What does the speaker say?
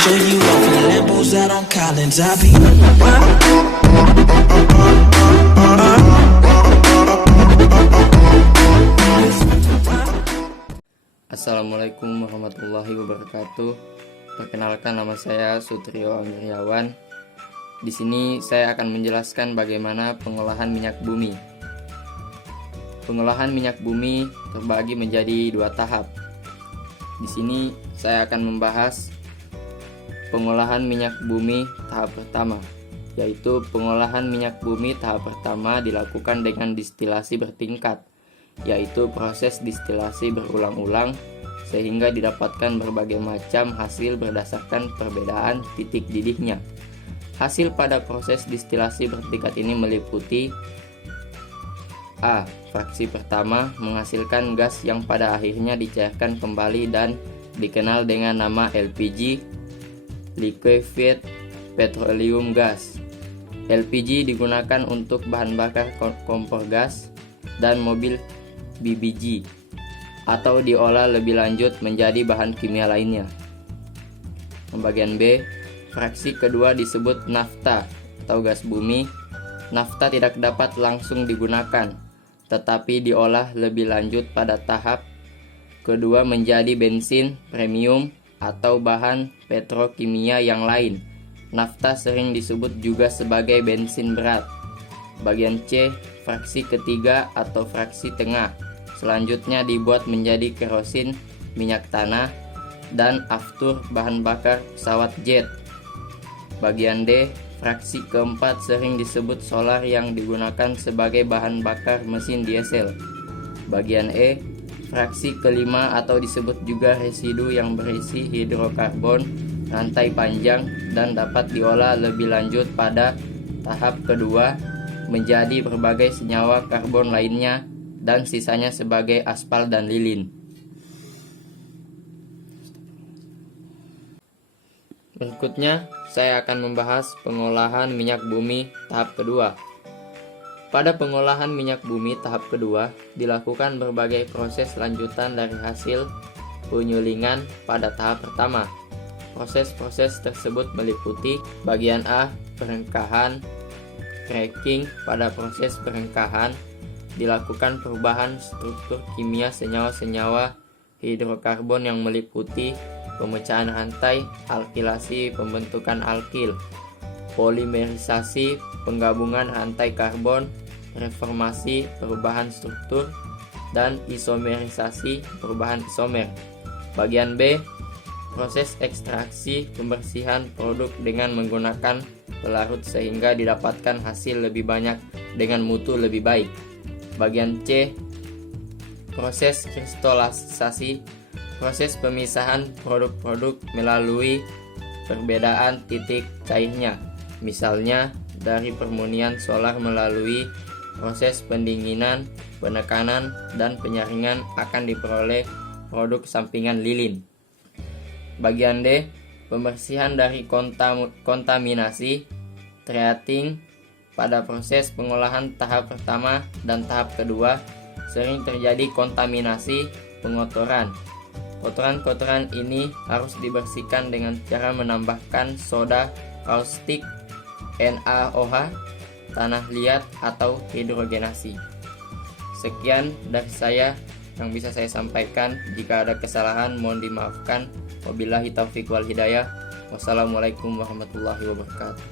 Show you off in Lambos out on Collins. I be Assalamualaikum warahmatullahi wabarakatuh. Perkenalkan, nama saya Sutrio Anggriawan. Di sini saya akan menjelaskan bagaimana pengolahan minyak bumi. Pengolahan minyak bumi terbagi menjadi dua tahap. Di sini saya akan membahas pengolahan minyak bumi tahap pertama, yaitu pengolahan minyak bumi tahap pertama dilakukan dengan distilasi bertingkat, yaitu proses distilasi berulang-ulang sehingga didapatkan berbagai macam hasil berdasarkan perbedaan titik didihnya. Hasil pada proses distilasi bertingkat ini meliputi A. Fraksi pertama menghasilkan gas yang pada akhirnya dicairkan kembali dan dikenal dengan nama LPG, Liquefied Petroleum Gas. LPG digunakan untuk bahan bakar kompor gas dan mobil BBG, atau diolah lebih lanjut menjadi bahan kimia lainnya. Pembagian B, fraksi kedua disebut nafta atau gas bumi. Nafta tidak dapat langsung digunakan, tetapi diolah lebih lanjut pada tahap kedua menjadi bensin premium atau bahan petrokimia yang lain. Nafta sering disebut juga sebagai bensin berat. Bagian C, fraksi ketiga atau fraksi tengah selanjutnya dibuat menjadi kerosin, minyak tanah, dan aftur bahan bakar pesawat jet. Bagian D, fraksi keempat sering disebut solar yang digunakan sebagai bahan bakar mesin diesel. Bagian E, fraksi kelima atau disebut juga residu yang berisi hidrokarbon rantai panjang dan dapat diolah lebih lanjut pada tahap kedua menjadi berbagai senyawa karbon lainnya dan sisanya sebagai aspal dan lilin. Berikutnya, saya akan membahas pengolahan minyak bumi tahap kedua. Pada pengolahan minyak bumi tahap kedua, dilakukan berbagai proses lanjutan dari hasil penyulingan pada tahap pertama. Proses-proses tersebut meliputi bagian A, perengkahan, cracking. Pada proses perengkahan, dilakukan perubahan struktur kimia senyawa-senyawa hidrokarbon yang meliputi pemecahan rantai, alkilasi, pembentukan alkil, polimerisasi, penggabungan rantai karbon, reformasi, perubahan struktur, dan isomerisasi, perubahan isomer. Bagian B, proses ekstraksi, pembersihan produk dengan menggunakan pelarut sehingga didapatkan hasil lebih banyak dengan mutu lebih baik. Bagian C, proses kristolasasi, proses pemisahan produk-produk melalui perbedaan titik cairnya. Misalnya, dari permunian solar melalui proses pendinginan, penekanan, dan penyaringan akan diperoleh produk sampingan lilin. Bagian D, pembersihan dari kontaminasi, treating. Pada proses pengolahan tahap pertama dan tahap kedua, sering terjadi kontaminasi pengotoran. Kotoran-kotoran ini harus dibersihkan dengan cara menambahkan soda kaustik, NaOH, tanah liat, atau hidrogenasi. Sekian dari saya yang bisa saya sampaikan. Jika ada kesalahan mohon dimaafkan. Wabillahi taufiq wal hidayah. Wassalamualaikum warahmatullahi wabarakatuh.